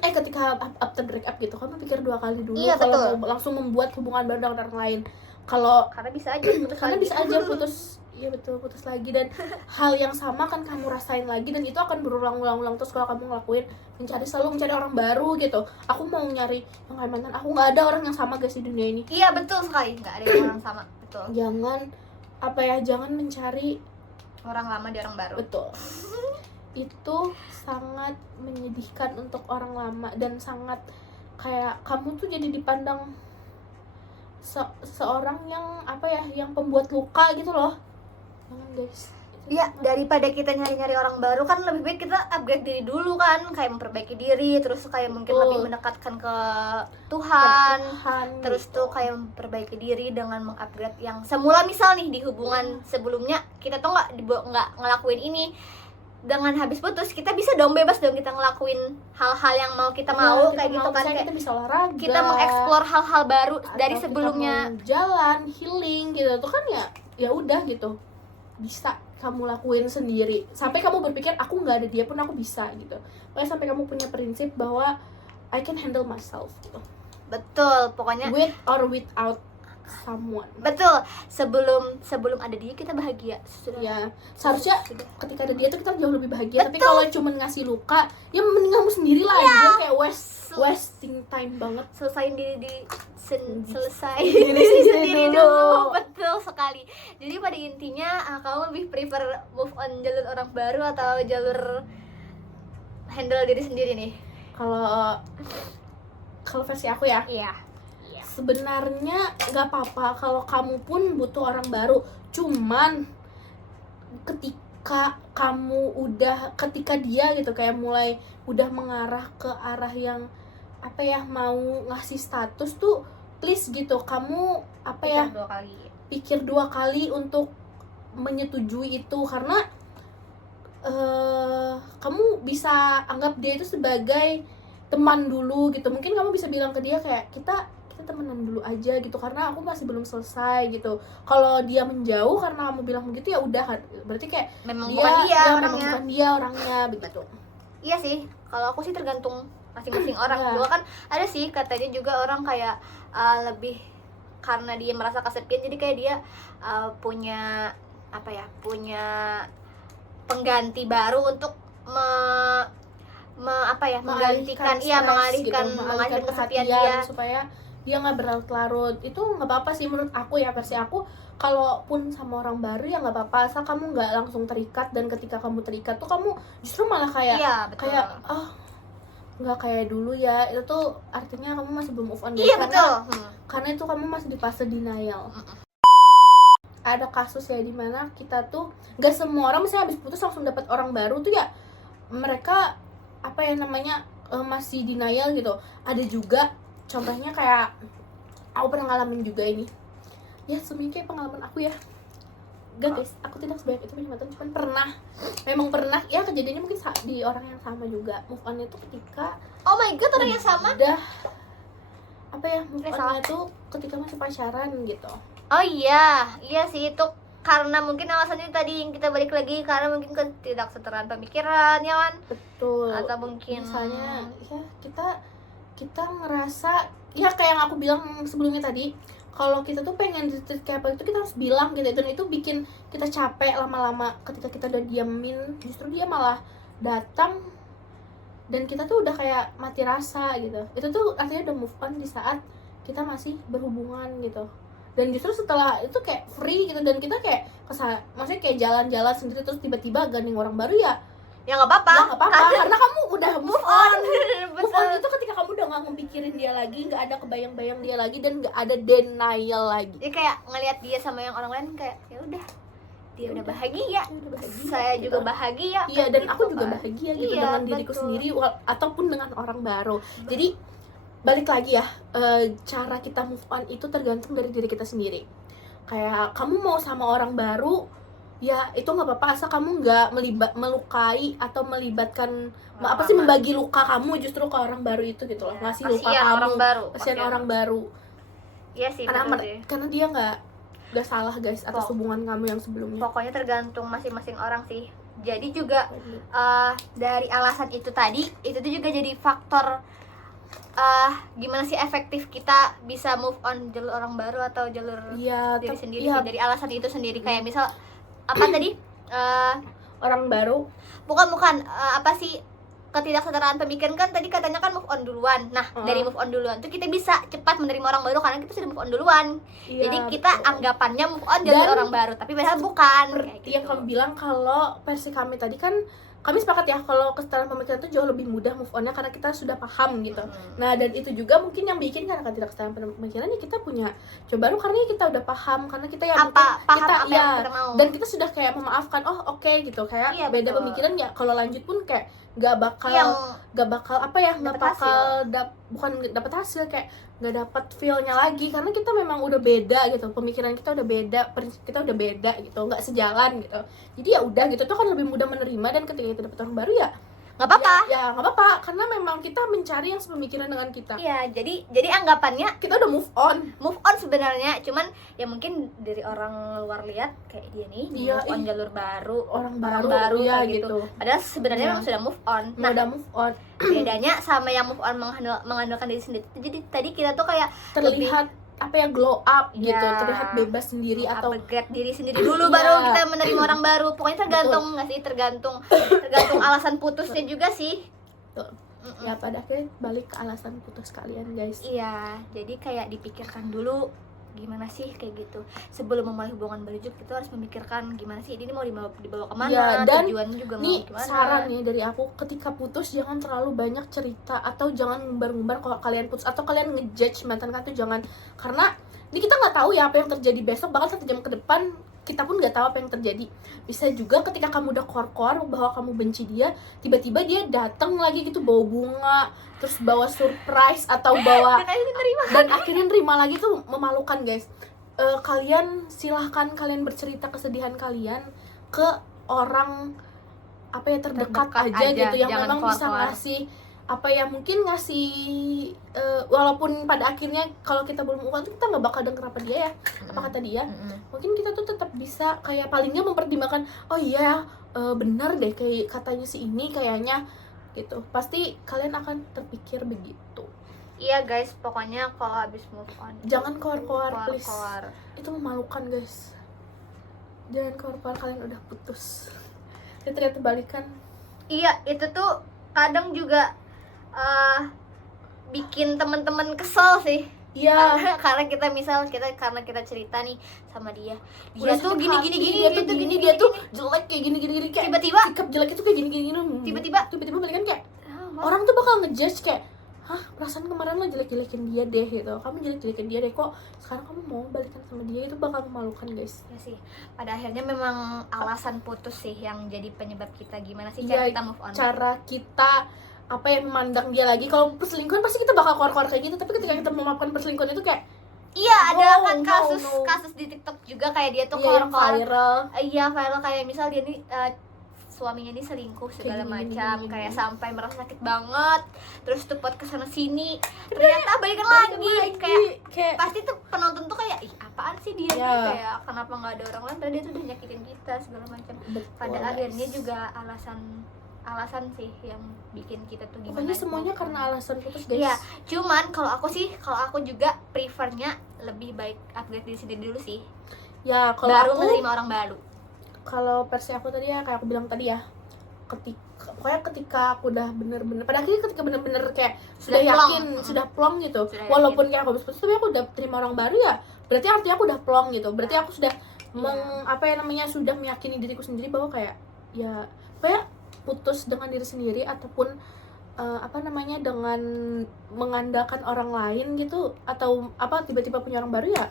ketika after break up gitu, kamu pikir 2 kali dulu. Iya, kalau betul. mau langsung membuat hubungan baru dengan orang lain. Karena bisa aja putus. Iya betul, putus lagi, dan hal yang sama kan kamu rasain lagi, dan itu akan berulang-ulang terus kalau kamu ngelakuin, selalu mencari orang baru gitu. Aku mau nyari yang kayak mantan, aku nggak ada orang yang sama guys di dunia ini. Iya betul sekali, nggak ada yang orang sama. Betul. Jangan mencari Orang lama di orang baru. betul. Itu sangat menyedihkan untuk orang lama, dan sangat kayak kamu tuh jadi dipandang seorang yang pembuat luka gitu loh. Jangan guys. Iya, daripada kita nyari-nyari orang baru kan lebih baik kita upgrade diri dulu kan, kayak memperbaiki diri, terus kayak mungkin Betul. lebih mendekatkan ke Tuhan. Terus gitu. tuh kayak memperbaiki diri dengan mengupgrade yang semula. Misal nih di hubungan sebelumnya kita tuh nggak ngelakuin ini, dengan habis putus kita bisa dong bebas dong kita ngelakuin hal-hal yang mau kita mau, kayak gitu kan, kayak kita bisa olahraga, kita mengeksplor hal-hal baru dari atau sebelumnya. kita mau jalan healing gitu tuh kan, ya udah gitu, bisa kamu lakuin sendiri sampai kamu berpikir aku nggak ada dia pun aku bisa gitu. Pokoknya sampai kamu punya prinsip bahwa I can handle myself gitu. Betul, pokoknya With or without someone. betul. Sebelum ada dia kita bahagia. Ya, seharusnya ketika ada dia tuh kita jauh lebih bahagia. Tapi Betul. kalau cuma ngasih luka, ya mending kamu sendiri lah. Dia kayak wasting time banget. Selesain selesai Diri diri sendiri sendiri dulu. dulu. Betul sekali. Jadi pada intinya kamu lebih prefer move on jalur orang baru atau jalur handle diri sendiri nih? Kalau versi aku ya, Iya. sebenarnya nggak apa-apa kalau kamu pun butuh orang baru. Cuman ketika dia gitu kayak mulai udah mengarah ke arah yang mau ngasih status tuh, please gitu kamu pikir 2 kali untuk menyetujui itu. Karena kamu bisa anggap dia itu sebagai teman dulu gitu. Mungkin kamu bisa bilang ke dia kayak kita temenan dulu aja gitu, karena aku masih belum selesai gitu. Kalau dia menjauh karena kamu bilang begitu, ya udah, berarti kayak Memang bukan dia orangnya begitu. Iya sih, kalau aku sih tergantung masing-masing orang. Juga kan ada sih katanya juga orang kayak lebih karena dia merasa kesepian, jadi kayak dia punya pengganti baru untuk mengalihkan kesepian dia, supaya dia nggak berlarut-larut. Itu nggak apa-apa sih menurut aku ya, versi aku. kalaupun sama orang baru ya nggak apa-apa, asal kamu nggak langsung terikat, dan ketika kamu terikat tuh kamu justru malah kayak Iya, betul. kayak nggak kayak dulu ya, itu tuh artinya kamu masih belum move on guys. Iya, betul. Karena itu kamu masih di fase denial. Ada kasus ya dimana kita tuh nggak semua orang misalnya habis putus langsung dapat orang baru tuh ya, mereka apa ya namanya masih denial gitu. Ada juga contohnya kayak aku pernah ngalamin juga ini ya, sebenarnya kayak pengalaman aku ya. Gak guys, aku tidak sebanyak itu punya mantan, cuman memang pernah ya, kejadiannya mungkin di orang yang sama juga. Move on itu ketika Oh my god, orang yang sama? udah apa ya, move Salah. on itu ketika masih pacaran gitu. Oh iya sih, itu karena mungkin alasannya tadi yang kita balik lagi, karena mungkin ketidaksetaraan pemikiran ya kan, Betul. atau mungkin Misalnya ya kita ngerasa ya kayak yang aku bilang sebelumnya tadi, kalau kita tuh pengen di-treat kayak apa itu kita harus bilang gitu, dan itu bikin kita capek lama-lama. Ketika kita udah diamin, justru dia malah datang dan kita tuh udah kayak mati rasa gitu. Itu tuh artinya udah move on di saat kita masih berhubungan gitu. Dan justru setelah itu kayak free gitu, dan kita kayak maksudnya kayak jalan-jalan sendiri terus tiba-tiba gandeng orang baru ya ya nggak apa-apa. nggak apa-apa, karena kamu udah move on. Move on Betul. itu ketika kamu udah nggak ngepikirin dia lagi, nggak ada kebayang-bayang dia lagi, dan nggak ada denial lagi. Jadi kayak ngelihat dia sama yang orang lain kayak ya udah, dia udah bahagia, Dia udah bahagia, saya gitu. juga bahagia. Iya, kayak dan gitu aku juga kan. bahagia gitu Iya, dengan diriku betul. sendiri ataupun dengan orang baru. Jadi balik lagi ya, cara kita move on itu tergantung dari diri kita sendiri. Kayak kamu mau sama orang baru ya itu nggak apa-apa, asal kamu nggak melukai atau melibatkan apa sih, membagi luka kamu justru ke orang baru itu gitu loh. Ngasih luka Kasihan kamu, orang baru. kasihan Oke. orang baru. Iya sih, Karena betul sih. karena dia nggak salah guys atas hubungan kamu yang sebelumnya. Pokoknya tergantung masing-masing orang sih. Jadi juga dari alasan itu tadi, itu tuh juga jadi faktor gimana sih efektif kita bisa move on jalur orang baru atau jalur Iya, diri sendiri iya, sih. Dari alasan itu sendiri, kayak misal apa tadi orang baru. bukan apa sih, ketidaksetaraan pemikiran kan tadi katanya kan move on duluan. Nah, dari move on duluan tuh kita bisa cepat menerima orang baru karena kita sudah move on duluan. Iya, Jadi kita betul. anggapannya move on jalur Dan orang baru, tapi padahal bukan. Kayak Seperti yang gitu. kamu bilang, kalau versi kami tadi kan kami sepakat ya kalau kesetaraan pemikiran itu jauh lebih mudah move on-nya karena kita sudah paham gitu. Nah, dan itu juga mungkin yang bikin karena ketidaksetaraan pemikirannya kita punya coba baru karena kita udah paham, karena kita ya Apa paham kita apa yang kita mau. dan kita sudah kayak memaafkan, oh oke gitu, kayak Iya, beda betul. pemikiran ya kalau lanjut pun kayak nggak bakal apa ya, nggak Dapet bakal bukan dapat hasil, kayak nggak dapat feel-nya lagi karena kita memang udah beda gitu, pemikiran kita udah beda, prinsip kita udah beda gitu, nggak sejalan gitu. Jadi ya udah gitu, itu kan lebih mudah menerima, dan ketika kita dapat orang baru ya nggak apa-apa. ya nggak apa-apa, karena memang kita mencari yang sepemikiran dengan kita. Iya, jadi anggapannya Kita udah move on sebenarnya, cuman ya mungkin dari orang luar lihat kayak dia nih Iya, move on jalur baru, orang baru kayak ya gitu. gitu. Padahal sebenarnya Iya. memang sudah move on. Nah, Nah, udah move on bedanya sama yang move on mengandalkan diri sendiri. Jadi tadi kita tuh kayak terlihat apa ya, glow up gitu, Ya. terlihat bebas sendiri atau upgrade diri sendiri dulu Iya. baru kita menerima orang baru. Pokoknya tergantung nggak sih, tergantung alasan putusnya juga sih. Betul. Ya pada akhirnya balik ke alasan putus kalian guys. Iya, jadi kayak dipikirkan dulu gimana sih kayak gitu. Sebelum memulai hubungan baru juga kita harus memikirkan gimana sih ini mau dibawa kemana, Iya, dan tujuannya juga mau Nih gimana. saran nih dari aku, ketika putus jangan terlalu banyak cerita atau jangan ngumbar-ngumbar kalau kalian putus, atau kalian ngejudge mantan kalian tuh jangan, karena ini kita nggak tahu ya apa yang terjadi besok, bahkan 1 jam ke depan kita pun nggak tahu apa yang terjadi. Bisa juga ketika kamu udah kor-kor bahwa kamu benci dia, tiba-tiba dia datang lagi gitu bawa bunga, terus bawa surprise atau bawa dan akhirnya nerima lagi, tuh memalukan guys. Kalian silahkan kalian bercerita kesedihan kalian ke orang apa ya terdekat aja gitu, yang jangan memang bisa keluar-keluar. ngasih apa ya, mungkin ngasih walaupun pada akhirnya kalau kita belum move on tuh kita nggak bakal denger apa dia ya, apa kata dia, mungkin kita tuh tetap bisa kayak palingnya mempertimbangkan, oh iya benar deh kayak katanya si ini kayaknya gitu. Pasti kalian akan terpikir begitu. Iya guys, pokoknya kalau habis move on Jangan keluar-keluar please, keluar. itu memalukan guys. Jangan keluar-keluar kalian udah putus dan ternyata balikan. Iya, itu tuh kadang juga bikin teman-teman kesel sih. Iya. Karena kita cerita nih sama dia Udah tuh sakit gini hati, gini gini dia gitu, tuh gini, dia gini, tuh gini. jelek kayak gini kayak Tiba-tiba sikap jelek itu kayak gini Tiba-tiba. tiba-tiba balikan kayak Wah, orang tuh bakal ngejudge kayak, hah perasaan kemarin lo jelek-jelekin dia deh gitu, kamu jelek-jelekin dia deh, kok sekarang kamu mau balikan sama dia, itu bakal memalukan guys. ya sih, pada akhirnya memang alasan putus sih yang jadi penyebab kita gimana sih Iya, cara kita move on. Cara kita apa ya, memandang dia lagi. Kalau perselingkuhan pasti kita bakal keluar-keluar kayak gitu, tapi ketika kita memaafkan perselingkuhan itu kayak Iya, ada kan no. kasus di TikTok juga kayak dia tuh iya, yang keluar-keluar. viral. Iya, viral kayak misal dia nih suaminya ini selingkuh segala Kayak gini, macam, gini. kayak sampai merasa sakit banget, terus tuh pot kesana sini, ternyata balikan lagi. Kayak pasti tuh penonton tuh kayak, ih apaan sih dia nih, Iya. kayak kenapa nggak ada orang lain, padahal dia tuh udah nyakitin kita segala macam. Betul, Pada guys. akhirnya juga alasan sih yang bikin kita tuh gimana. Pokoknya semuanya karena alasan putus guys. Iya, cuman kalau aku juga prefernya lebih baik upgrade diri sendiri dulu sih, Ya kalau baru aku, menerima orang baru. kalau versi aku tadi ya kayak aku bilang tadi ya, ketika aku udah bener-bener, pada akhirnya ketika bener-bener kayak sudah Sudah yakin, plong. sudah plong gitu, Sudah walaupun kayak aku habis putus tapi aku udah terima orang baru, ya berarti artinya aku udah plong gitu, berarti aku sudah sudah meyakini diriku sendiri bahwa kayak ya kayak putus dengan diri sendiri ataupun dengan mengandalkan orang lain gitu, atau tiba-tiba punya orang baru, ya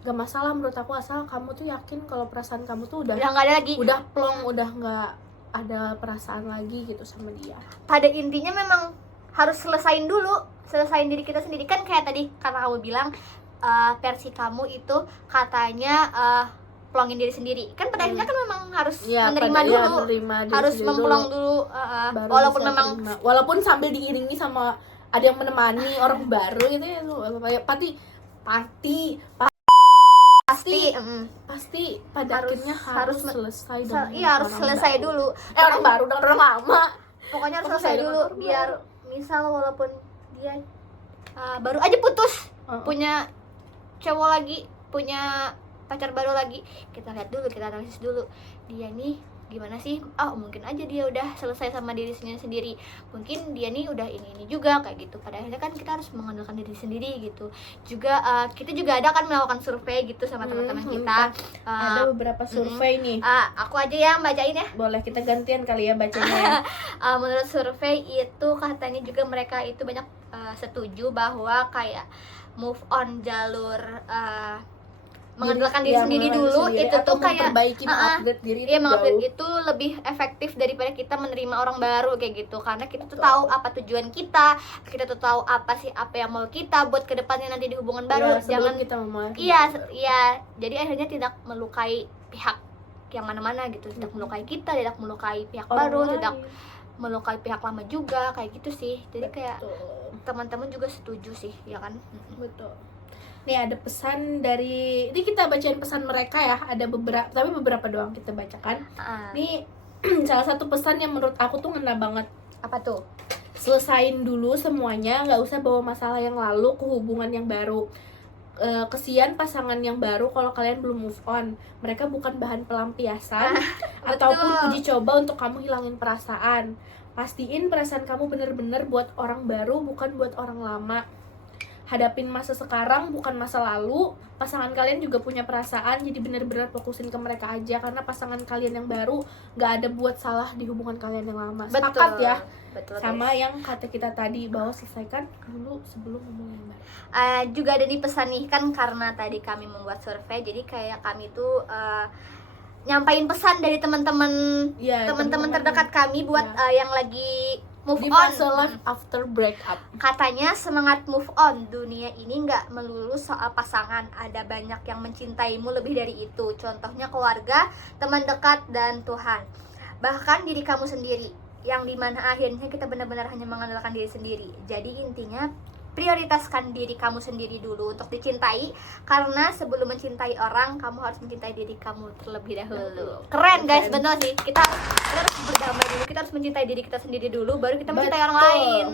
gak masalah menurut aku, asal kamu tuh yakin kalau perasaan kamu tuh udah Udah nggak ada lagi. udah plong, udah nggak ada perasaan lagi gitu sama dia. Pada intinya memang harus selesain diri kita sendiri, kan kayak tadi karena kamu bilang versi kamu itu katanya plongin diri sendiri, kan pada akhirnya kan memang harus menerima dulu, harus memplong dulu, walaupun memang walaupun sambil diiringi sama ada yang menemani orang baru gitu ya, pasti pada akhirnya harus selesai dengan harus orang selesai baru. dulu. Orang baru dengan orang lama. Pokoknya harus Harus selesai selesai dulu, dengan orang biar misal walaupun dia baru aja putus, punya cowok lagi, punya pacar baru lagi, kita lihat dulu, kita analisis dulu dia nih gimana sih. Mungkin aja dia udah selesai sama diri sendiri, mungkin dia nih udah ini juga kayak gitu. Pada akhirnya kan kita harus mengandalkan diri sendiri gitu juga. Kita juga ada kan melakukan survei gitu sama teman-teman kita. Ada beberapa survei nih. Aku aja yang bacain ya. Boleh kita gantian kali ya bacanya. Menurut survei itu katanya juga mereka itu banyak setuju bahwa kayak move on jalur mengandalkan diri sendiri dulu itu tuh kayak upgrade diri mengupgrade itu lebih efektif daripada kita menerima orang baru kayak gitu, karena kita tuh tahu apa tujuan kita tuh tahu apa yang mau kita buat kedepannya nanti di hubungan baru. Jangan kita memulai. Iya, jadi akhirnya tidak melukai pihak yang mana-mana gitu, tidak melukai kita, tidak melukai pihak baru, tidak melukai pihak lama juga kayak gitu sih. Jadi kayak teman-teman juga setuju sih, ya kan? Betul. Nih ada pesan dari, ini kita bacain pesan mereka ya, ada beberapa doang kita bacakan. Nih salah satu pesan yang menurut aku tuh ngena banget. Apa tuh? Selesain dulu semuanya, nggak usah bawa masalah yang lalu ke hubungan yang baru. Kesian pasangan yang baru kalau kalian belum move on. Mereka bukan bahan pelampiasan ataupun uji coba untuk kamu hilangin perasaan. Pastiin perasaan kamu bener-bener buat orang baru, bukan buat orang lama. Hadapin masa sekarang, bukan masa lalu. Pasangan kalian juga punya perasaan, jadi bener-bener fokusin ke mereka aja, karena pasangan kalian yang baru gak ada buat salah di hubungan kalian yang lama. Sepakat ya? Betul, sama guys. Yang kata kita tadi, bahwa selesaikan dulu sebelum hubungan yang baru. Juga ada nih pesan nih, kan karena tadi kami membuat survei, jadi kayak kami tuh nyampain pesan dari teman-teman terdekat kami buat yang lagi move di on fase life after breakup. Katanya semangat move on, dunia ini nggak melulu soal pasangan, ada banyak yang mencintaimu lebih dari itu, contohnya keluarga, teman dekat, dan Tuhan, bahkan diri kamu sendiri, yang dimana akhirnya kita benar-benar hanya mengandalkan diri sendiri. Jadi intinya prioritaskan diri kamu sendiri dulu untuk dicintai, karena sebelum mencintai orang, kamu harus mencintai diri kamu terlebih dahulu. Keren guys, bener sih. Kita harus berdamai dulu, kita harus mencintai diri kita sendiri dulu, baru kita mencintai orang lain.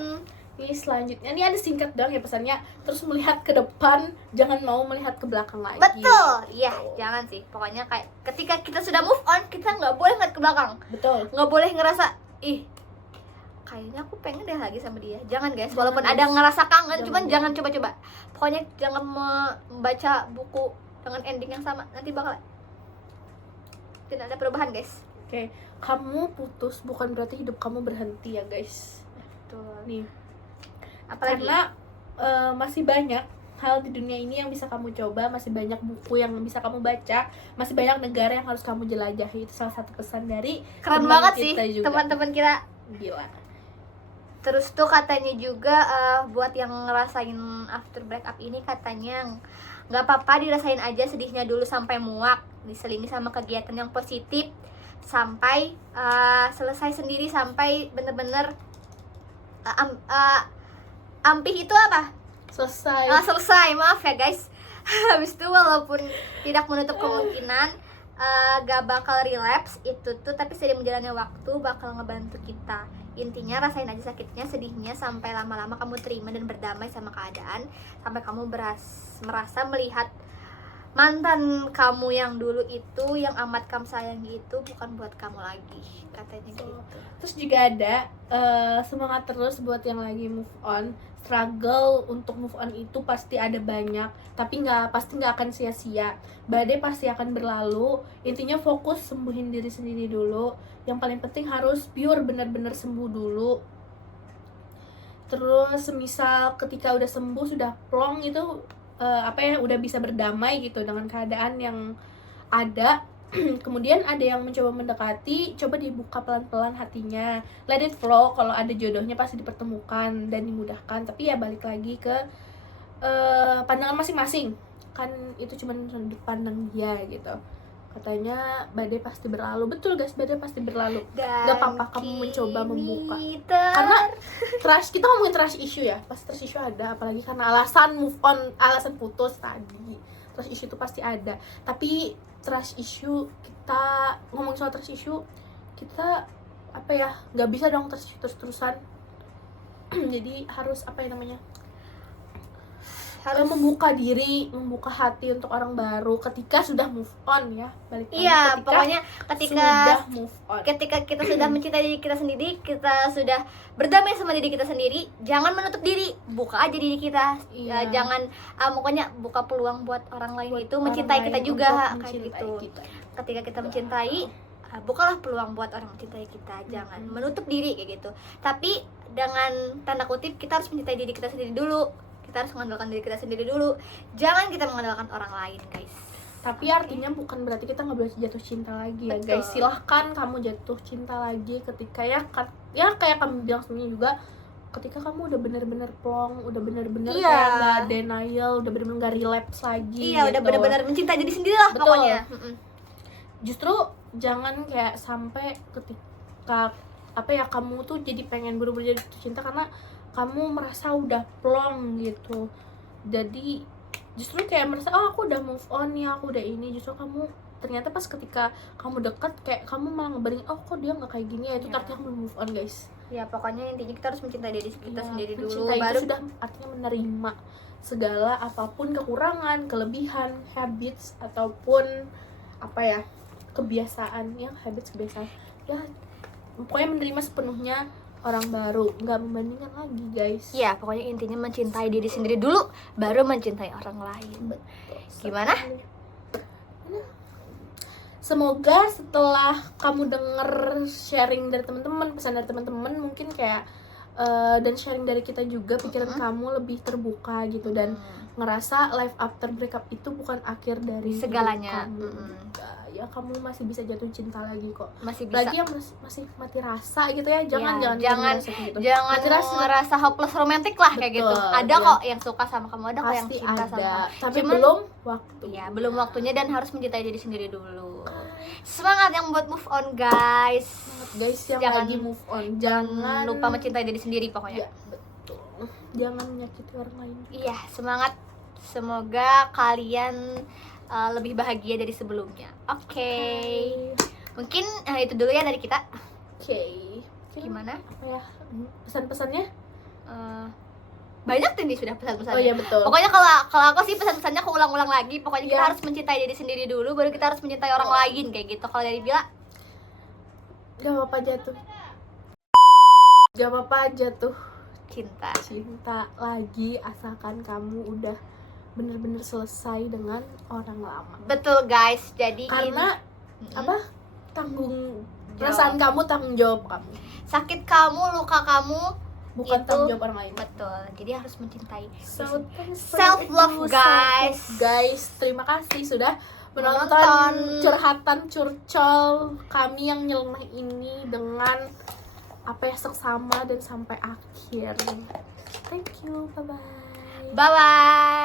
Ini selanjutnya, ini ada singkat doang ya pesannya. Terus melihat ke depan, jangan mau melihat ke belakang lagi. Betul, iya, jangan sih. Pokoknya kayak ketika kita sudah move on, kita nggak boleh ngeliat ke belakang. Betul. Nggak boleh ngerasa, kayaknya aku pengen deh lagi sama dia. Jangan guys, Jangan, walaupun guys. ada ngerasa kangen, cuman Jangan. jangan coba-coba. Pokoknya jangan membaca buku dengan ending yang sama, nanti bakal tidak ada perubahan guys. Oke, kamu putus bukan berarti hidup kamu berhenti ya guys. Betul. Nih, Apalagi karena masih banyak hal di dunia ini yang bisa kamu coba, masih banyak buku yang bisa kamu baca, masih banyak negara yang harus kamu jelajahi. Itu salah satu pesan dari keren teman banget sih kita juga. teman-teman kita. Gila. Terus tuh katanya juga buat yang ngerasain after breakup ini, katanya nggak apa-apa, dirasain aja sedihnya dulu sampai muak, diselingi sama kegiatan yang positif sampai selesai sendiri, sampai bener-bener ampih itu apa? Selesai. Selesai, maaf ya guys. Habis itu walaupun tidak menutup kemungkinan gak bakal relapse itu tuh, tapi seiring berjalannya waktu bakal ngebantu kita. Intinya rasain aja sakitnya, sedihnya, sampai lama-lama kamu terima dan berdamai sama keadaan, sampai kamu merasa melihat mantan kamu yang dulu itu, yang amat kamu sayangi itu bukan buat kamu lagi, katanya gitu. Terus juga ada semangat terus buat yang lagi move on. Struggle untuk move on itu pasti ada banyak, tapi pasti nggak akan sia-sia. Badai pasti akan berlalu. Intinya fokus sembuhin diri sendiri dulu. Yang paling penting harus pure, benar-benar sembuh dulu. Terus semisal ketika udah sembuh, sudah plong itu udah bisa berdamai gitu dengan keadaan yang ada. Kemudian ada yang mencoba mendekati, coba dibuka pelan-pelan hatinya, let it flow. Kalau ada jodohnya pasti dipertemukan dan dimudahkan, tapi ya balik lagi ke pandangan masing-masing, kan itu cuma sudut pandang dia gitu. Katanya badai pasti berlalu. Betul guys, badai pasti berlalu. Gak apa-apa kamu mencoba membuka, karena kita ngomongin trust issue ya, pasti trust issue ada, apalagi karena alasan move on, alasan putus tadi. Trust issue itu pasti ada, tapi trust issue, kita ngomong soal trust issue, kita nggak bisa dong trust issue terus-terusan. Jadi harus harus membuka diri, membuka hati untuk orang baru ketika sudah move on ya. Balik lagi, iya, pokoknya sudah move on. ketika kita sudah mencintai diri kita sendiri, kita sudah berdamai sama diri kita sendiri, jangan menutup diri, buka aja diri kita. Iya. Jangan pokoknya buka peluang buat orang lain Buat itu orang mencintai kita lain juga, untuk kayak mencintai gitu. kita. Ketika kita mencintai, bukalah peluang buat orang mencintai kita, jangan menutup diri kayak gitu. Tapi dengan tanda kutip, kita harus mencintai diri kita sendiri dulu. Kita harus mengandalkan diri kita sendiri dulu, jangan kita mengandalkan orang lain guys. Tapi artinya bukan berarti kita nggak boleh jatuh cinta lagi ya. Betul. Guys, silahkan kamu jatuh cinta lagi ketika ya kayak kamu bilang sebelumnya juga, ketika kamu udah bener-bener plong, udah bener-bener Iya. kayak nggak denial, udah bener-bener nggak relapse lagi. Iya, udah gitu. benar-benar mencintai diri sendiri lah. Betul. Pokoknya. Justru jangan kayak sampai ketika kamu tuh jadi pengen bener-bener jatuh cinta karena kamu merasa udah plong gitu. Jadi justru kayak merasa aku udah move on ya, aku udah ini. Justru kamu ternyata pas ketika kamu deket kayak kamu malah ngebaring, kok dia nggak kayak gini ya. Itu Ya. artinya kamu move on guys. Ya pokoknya intinya kita harus mencintai diri kita Ya, sendiri dulu, mencintai baru itu sudah artinya menerima segala apapun kekurangan, kelebihan, habits ataupun kebiasaan ya, kebiasaan ya, pokoknya menerima sepenuhnya orang baru, nggak membandingkan lagi guys. ya pokoknya intinya mencintai diri sendiri dulu, baru mencintai orang lain. Gimana? Semoga setelah kamu denger sharing dari teman-teman, pesan dari teman-teman, mungkin kayak dan sharing dari kita juga, pikiran kamu lebih terbuka gitu, dan ngerasa life after breakup itu bukan akhir dari hidup Segalanya. kamu. Ya kamu masih bisa jatuh cinta lagi kok. Masih bisa. Lagi yang masih mati rasa gitu ya, jangan Ya, jangan ngerasa gitu. Jangan Mati rasa ngerasa hopeless romantic lah kayak gitu. Betul, Ada ya. kok yang suka sama kamu, ada kok yang pasti cinta sama ada, kamu. tapi Cuman, belum waktu. ya belum waktunya, dan harus mencintai diri sendiri dulu. Semangat yang buat move on guys. Guys yang Jangan- lagi move on, jangan lupa mencintai diri sendiri pokoknya. Ya, betul. Jangan menyakiti orang lain. Iya, semangat. Semoga kalian lebih bahagia dari sebelumnya. Oke. Mungkin itu dulu ya dari kita. Oke. Gimana? Apa ya? Pesan-pesannya? Banyak tuh nih sudah pesan-pesannya. Oh iya betul. Pokoknya kalau aku sih pesan-pesannya aku ulang-ulang lagi. Pokoknya kita Iya. harus mencintai diri sendiri dulu, baru kita harus mencintai orang lain kayak gitu. Kalau dari Bila, Gak apa-apa jatuh Gak apa-apa jatuh cinta. cinta lagi asalkan kamu udah bener-bener selesai dengan orang lama. Betul guys, jadi Karena apa? Tanggung perasaan kamu, tanggung jawab kamu. sakit kamu, luka kamu Bukan itu tanggung jawab orang lain. betul. Jadi harus mencintai. So, Self-love, guys. Guys, terima kasih sudah menonton Menonton. curhatan curcol kami yang nyeleneh ini dengan apa ya, seksama dan sampai akhir. Thank you, bye bye. Bye bye.